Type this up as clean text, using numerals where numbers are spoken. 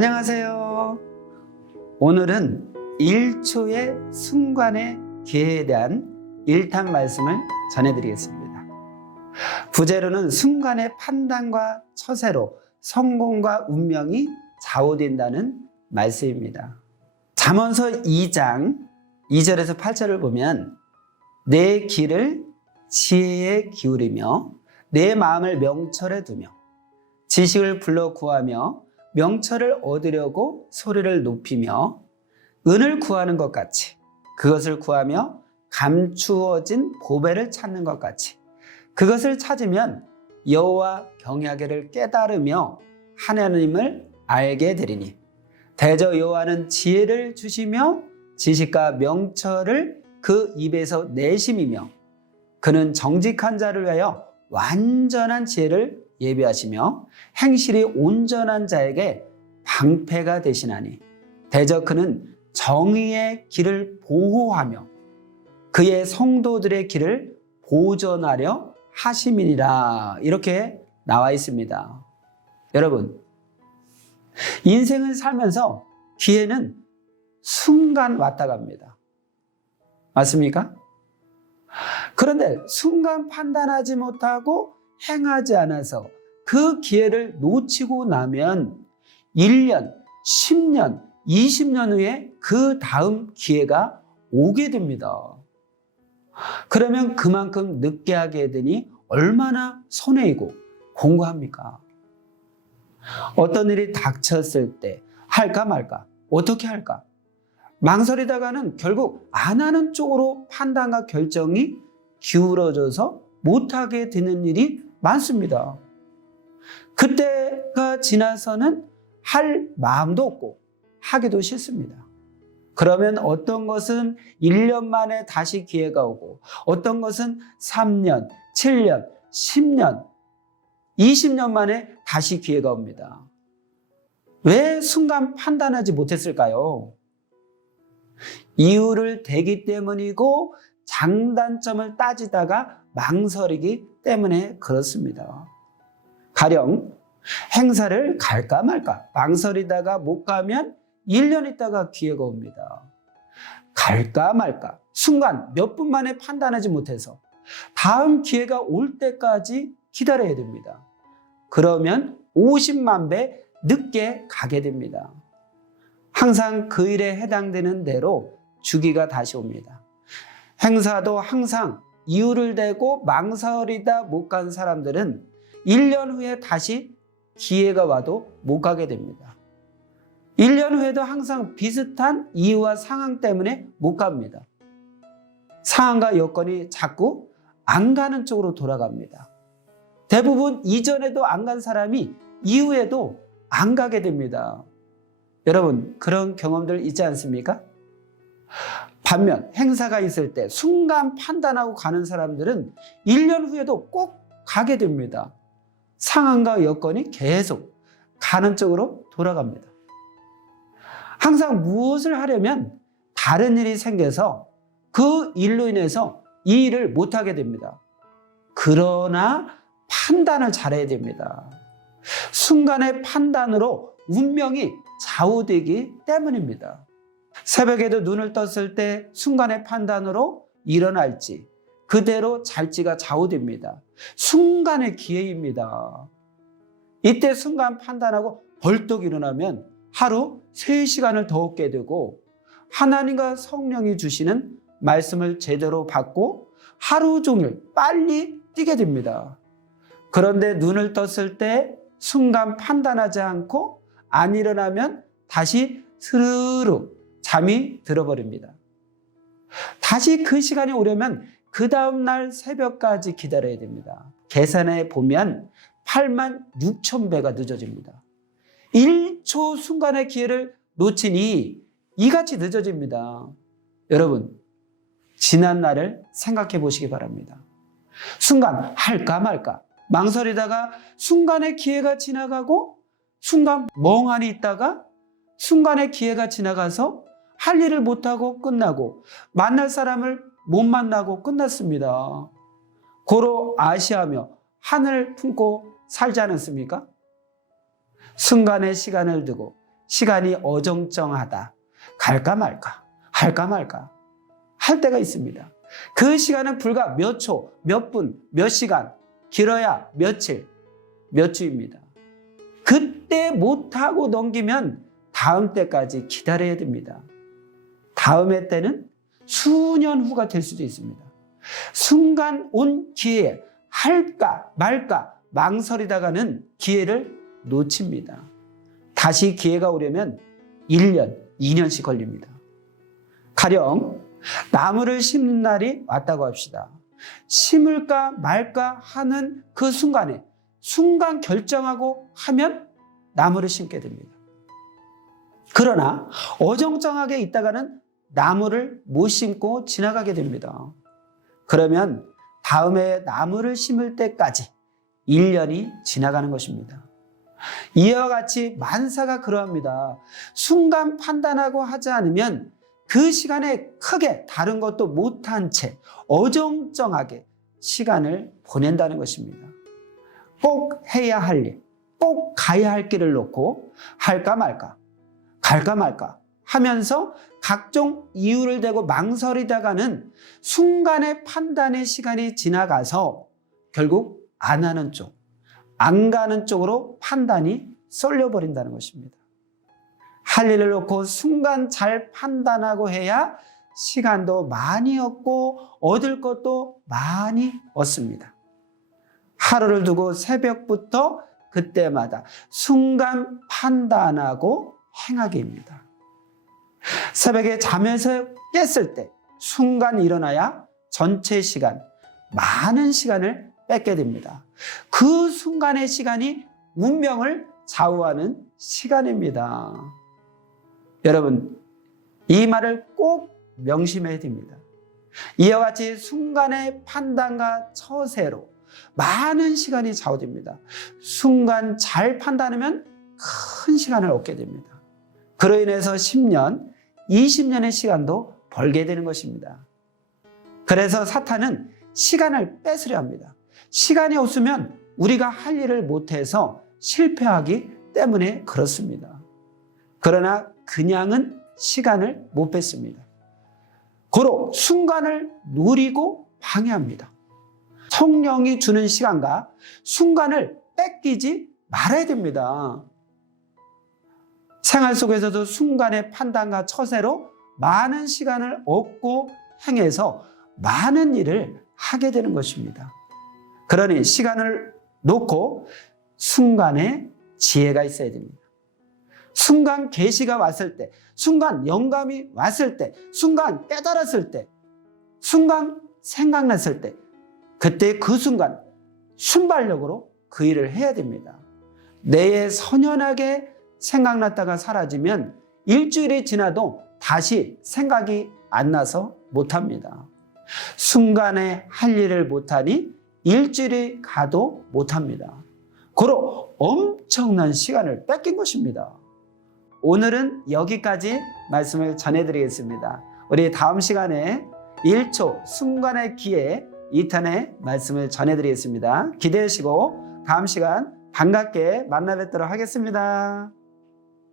안녕하세요. 오늘은 1초의 순간의 기회에 대한 1탄 말씀을 전해드리겠습니다. 부제로는 순간의 판단과 처세로 성공과 운명이 좌우된다는 말씀입니다. 잠언서 2장 2절에서 8절을 보면 내 길을 지혜에 기울이며 내 마음을 명철에 두며 지식을 불러 구하며 명철을 얻으려고 소리를 높이며 은을 구하는 것 같이 그것을 구하며 감추어진 보배를 찾는 것 같이 그것을 찾으면 여호와 경외하기를 깨달으며 하나님을 알게 되리니 대저 여호와는 지혜를 주시며 지식과 명철을 그 입에서 내심이며 그는 정직한 자를 위하여 완전한 지혜를 예비하시며 행실이 온전한 자에게 방패가 되시나니 대저 그는 정의의 길을 보호하며 그의 성도들의 길을 보존하려 하심이니라. 이렇게 나와 있습니다. 여러분, 인생을 살면서 기회는 순간 왔다 갑니다. 맞습니까? 그런데 순간 판단하지 못하고 행하지 않아서 그 기회를 놓치고 나면 1년, 10년, 20년 후에 그 다음 기회가 오게 됩니다. 그러면 그만큼 늦게 하게 되니 얼마나 손해이고 공고합니까? 어떤 일이 닥쳤을 때 할까 말까, 어떻게 할까? 망설이다가는 결국 안 하는 쪽으로 판단과 결정이 기울어져서 못하게 되는 일이 많습니다. 그때가 지나서는 할 마음도 없고 하기도 싫습니다. 그러면 어떤 것은 1년 만에 다시 기회가 오고 어떤 것은 3년, 7년, 10년, 20년 만에 다시 기회가 옵니다. 왜 순간 판단하지 못했을까요? 이유를 대기 때문이고 장단점을 따지다가 망설이기 때문에 그렇습니다. 가령 행사를 갈까 말까 망설이다가 못 가면 1년 있다가 기회가 옵니다. 갈까 말까 순간 몇 분 만에 판단하지 못해서 다음 기회가 올 때까지 기다려야 됩니다. 그러면 50만 배 늦게 가게 됩니다. 항상 그 일에 해당되는 대로 주기가 다시 옵니다. 행사도 항상 이유를 대고 망설이다 못 간 사람들은 1년 후에 다시 기회가 와도 못 가게 됩니다. 1년 후에도 항상 비슷한 이유와 상황 때문에 못 갑니다. 상황과 여건이 자꾸 안 가는 쪽으로 돌아갑니다. 대부분 이전에도 안 간 사람이 이후에도 안 가게 됩니다. 여러분, 그런 경험들 있지 않습니까? 반면 행사가 있을 때 순간 판단하고 가는 사람들은 1년 후에도 꼭 가게 됩니다. 상황과 여건이 계속 가는 쪽으로 돌아갑니다. 항상 무엇을 하려면 다른 일이 생겨서 그 일로 인해서 이 일을 못하게 됩니다. 그러나 판단을 잘해야 됩니다. 순간의 판단으로 운명이 좌우되기 때문입니다. 새벽에도 눈을 떴을 때 순간의 판단으로 일어날지 그대로 잘지가 좌우됩니다. 순간의 기회입니다. 이때 순간 판단하고 벌떡 일어나면 하루 3시간을 더 얻게 되고 하나님과 성령이 주시는 말씀을 제대로 받고 하루 종일 빨리 뛰게 됩니다. 그런데 눈을 떴을 때 순간 판단하지 않고 안 일어나면 다시 스르르 잠이 들어버립니다. 다시 그 시간이 오려면 그 다음날 새벽까지 기다려야 됩니다. 계산해 보면 86,000배가 늦어집니다. 1초 순간의 기회를 놓치니 이같이 늦어집니다. 여러분, 지난 날을 생각해 보시기 바랍니다. 순간 할까 말까 망설이다가 순간의 기회가 지나가고 순간 멍하니 있다가 순간의 기회가 지나가서 할 일을 못하고 끝나고 만날 사람을 못 만나고 끝났습니다. 고로 아시하며 하늘을 품고 살지 않았습니까? 순간의 시간을 두고 시간이 어정쩡하다. 갈까 말까, 할까 말까 할 때가 있습니다. 그 시간은 불과 몇 초, 몇 분, 몇 시간, 길어야 며칠, 몇 주입니다. 그때 못하고 넘기면 다음 때까지 기다려야 됩니다. 다음의 때는 수년 후가 될 수도 있습니다. 순간 온 기회에 할까 말까 망설이다가는 기회를 놓칩니다. 다시 기회가 오려면 1년, 2년씩 걸립니다. 가령 나무를 심는 날이 왔다고 합시다. 심을까 말까 하는 그 순간에 순간 결정하고 하면 나무를 심게 됩니다. 그러나 어정쩡하게 있다가는 나무를 못 심고 지나가게 됩니다. 그러면 다음에 나무를 심을 때까지 1년이 지나가는 것입니다. 이와 같이 만사가 그러합니다. 순간 판단하고 하지 않으면 그 시간에 크게 다른 것도 못한 채 어정쩡하게 시간을 보낸다는 것입니다. 꼭 해야 할 일, 꼭 가야 할 길을 놓고 할까 말까, 갈까 말까 하면서 각종 이유를 대고 망설이다가는 순간의 판단의 시간이 지나가서 결국 안 하는 쪽, 안 가는 쪽으로 판단이 쏠려버린다는 것입니다. 할 일을 놓고 순간 잘 판단하고 해야 시간도 많이 얻고 얻을 것도 많이 얻습니다. 하루를 두고 새벽부터 그때마다 순간 판단하고 행하기입니다. 새벽에 잠에서 깼을 때 순간 일어나야 전체 시간, 많은 시간을 뺏게 됩니다. 그 순간의 시간이 운명을 좌우하는 시간입니다. 여러분, 이 말을 꼭 명심해야 됩니다. 이와 같이 순간의 판단과 처세로 많은 시간이 좌우됩니다. 순간 잘 판단하면 큰 시간을 얻게 됩니다. 그로 인해서 10년, 20년의 시간도 벌게 되는 것입니다. 그래서 사탄은 시간을 뺏으려 합니다. 시간이 없으면 우리가 할 일을 못해서 실패하기 때문에 그렇습니다. 그러나 그냥은 시간을 못 뺏습니다. 고로 순간을 누리고 방해합니다. 성령이 주는 시간과 순간을 뺏기지 말아야 됩니다. 생활 속에서도 순간의 판단과 처세로 많은 시간을 얻고 행해서 많은 일을 하게 되는 것입니다. 그러니 시간을 놓고 순간에 지혜가 있어야 됩니다. 순간 계시가 왔을 때, 순간 영감이 왔을 때, 순간 깨달았을 때, 순간 생각났을 때, 그때 그 순간 순발력으로 그 일을 해야 됩니다. 내에 선연하게 생각났다가 사라지면 일주일이 지나도 다시 생각이 안 나서 못합니다. 순간에 할 일을 못하니 일주일이 가도 못합니다. 고로 엄청난 시간을 뺏긴 것입니다. 오늘은 여기까지 말씀을 전해드리겠습니다. 우리 다음 시간에 1초 순간의 기회 2탄의 말씀을 전해드리겠습니다. 기대하시고 다음 시간 반갑게 만나 뵙도록 하겠습니다.